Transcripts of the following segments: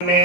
நானே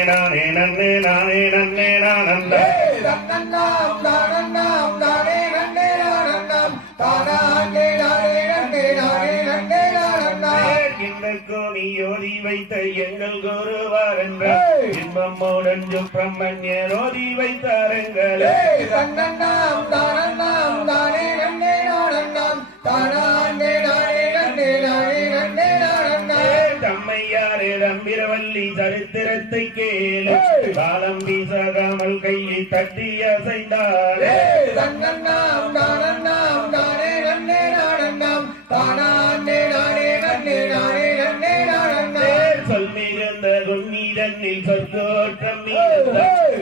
நன்னே நானே நன்னே நானந்தா தன்னன்னாம் தானன்னாம் தானே நன்னே நானன்னாம் தானானே நானே நன்னே நானே நன்னே நானன்னாம் இன்னக்கோ நீ ஓதி வைத்த எங்கள் குருவார் என்றார் இன்பம்மோடன் சுப்பிரமணியர் ஓதி வைத்தாரங்களே தன்னன்னாம் தானன்னாம் தானே நன்னே நானன்னாம் தானானே நானே நன்னே நானே நன்னே நானன்னாம் தம்மையாரே தம்பிரவல்லி சரித்திரத்தை கேளு காலம் வீசாகாமல் கையை தட்டி அசைந்தாரே தன்னன்னாம் தானன்னாம் தானே நன்னே நானன்னாம் தானானே நானே நன்னே நானே நன்னே நானன்னாம் சொல் மிகுந்த குன்னீரனில் சொற்கோற்றம்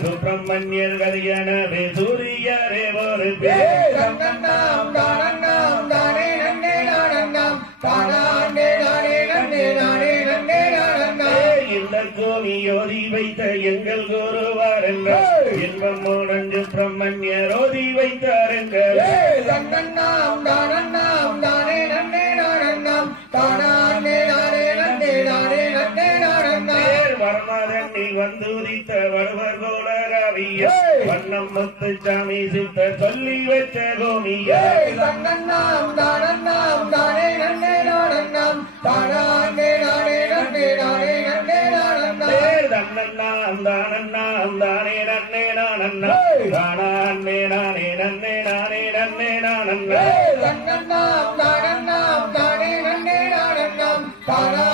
சுப்பிரமணியர் கல்யாணமே சூரியரே ஒரு பேர் தன்னன்னாம் தானன்னாம் தானே நன்னே நானன்னாம் தானானே நானே நன்னே நானே நன்னே நானன்னாம் இந்த கோமி ஓதி வைத்த எங்கள் குருவார் என்றார் இன்பமுடன் சுப்பிரமணியர் ஓதி வைத்தார் என்றார் தன்னன்னாம் தானன்னாம் தானே நன்னே நானன்னாம் தானானே நானே நன்னே நானே நன்னே நானன்னாம் வர்மதன்னி வந்து உதித்த வடுவர் கோலரவிய வண்ணம் முத்துச்சாமி சித்த சொல்லி வச்ச கோமிய தன்னன்னாம் தானன்னாம் தானே நன்னே நானன்னாம் தானானே நானே நன்னே நானே நன்னே நானன்னாம் தன்னன்னாம் தானன்னாம் தானே நன்னே நானன்னாம் தானானே நானே நன்னே நானே நன்னே நானன்னாம் தன்னன்னாம் தானன்னாம் தானே நன்னே நானன்னாம் தானா